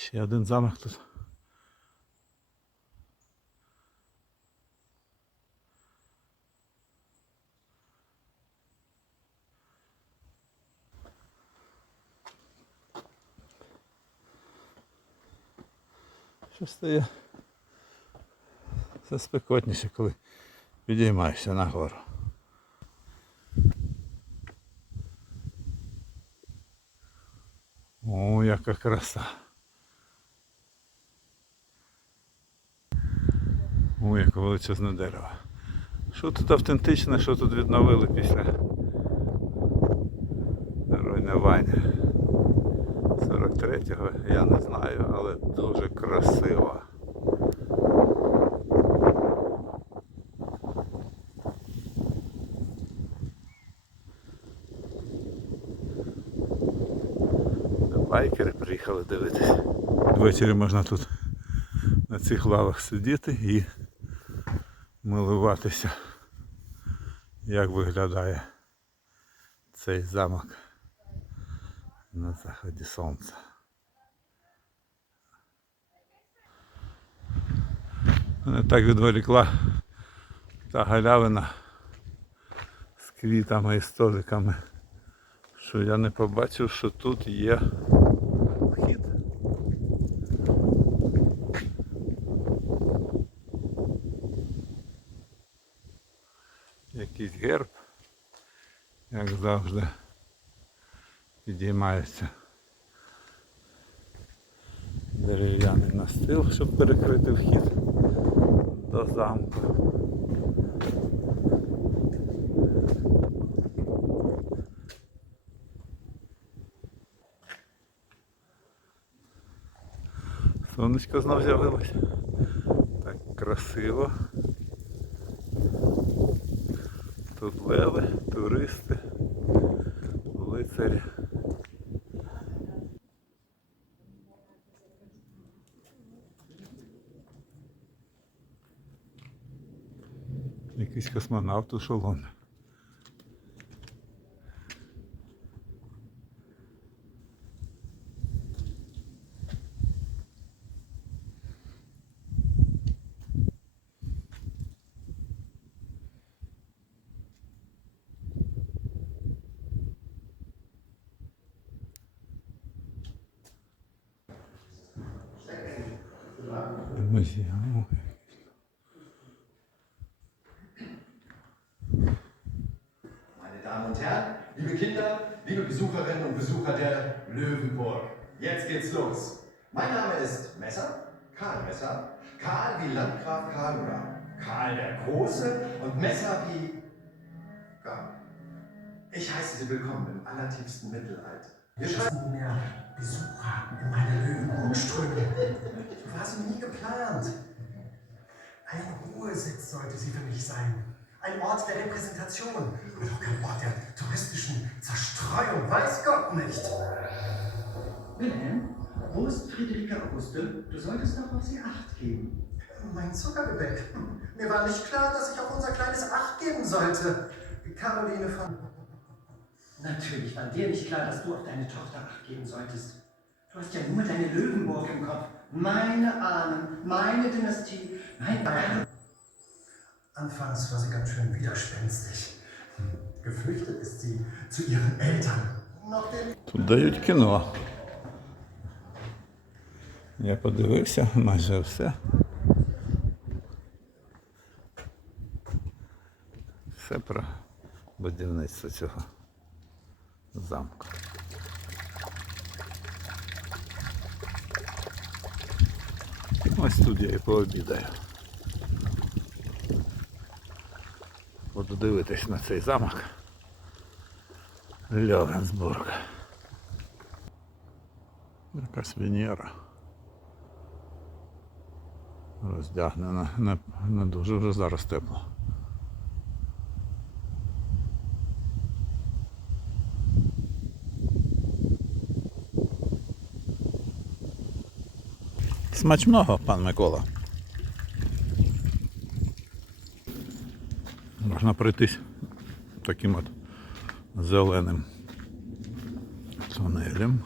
Ще один замок тут. Що стає все спекотніше, коли підіймаєшся нагору. О, яка краса. О, яке величезне дерево. Що тут автентичне, що тут відновили після руйнування 43-го, я не знаю, але дуже красиво. Байкери приїхали дивитися. Ввечері можна тут на цих лавах сидіти і милуватися, як виглядає цей замок на заході сонця. Мене так відволікла та галявина з квітами і столиками, що я не побачив, що тут є вхід. Якийсь герб, як завжди, підіймається дерев'яний настил, щоб перекрити вхід до замку. Сонечко знов з'явилось. Так красиво. Тут леви, туристи, лицарі. Якийсь космонавт у шоломі. Müsste ich auch. Meine Damen und Herren, liebe Kinder, liebe Besucherinnen und Besucher der Löwenburg, jetzt geht's los. Mein Name ist Messer, Karl Messer, Karl wie Landgraf Karl oder Karl der Große und Messer wie Gab. Ich heiße Sie willkommen im allertiefsten Mittelalter. Wir schreiben mehr Besucher in meine Löwenburg strömen. Du hast nie geplant. Ein Ruhesitz sollte sie für mich sein. Ein Ort der Repräsentation. Und auch kein Ort der touristischen Zerstreuung. Weiß Gott nicht. Wilhelm, wo ist Friederike Auguste? Du solltest doch auf sie Acht geben. Mein Zuckergebäck. Mir war nicht klar, dass ich auf unser kleines Acht geben sollte. Caroline von. Natürlich war dir nicht klar, dass du auf deine Tochter Acht geben solltest. Du hast ja nur deine Löwenburg im Kopf. Meine Ahnen, meine Dynastie, mein Erbe. Anfangs war sie ganz schön widerspenstig. Geflüchtet ist sie zu ihren Eltern. Nachdem Тут дають кіно. Я подивився майже все. Все про будівництво цього Замку. Ось тут я і пообідаю. Буду дивитись на цей замок. Льовенсбург. Якась Венера. Роздягнена. Не, не дуже вже зараз тепло. Смачного, пан Микола. Можна пройтись таким от зеленим тунелем.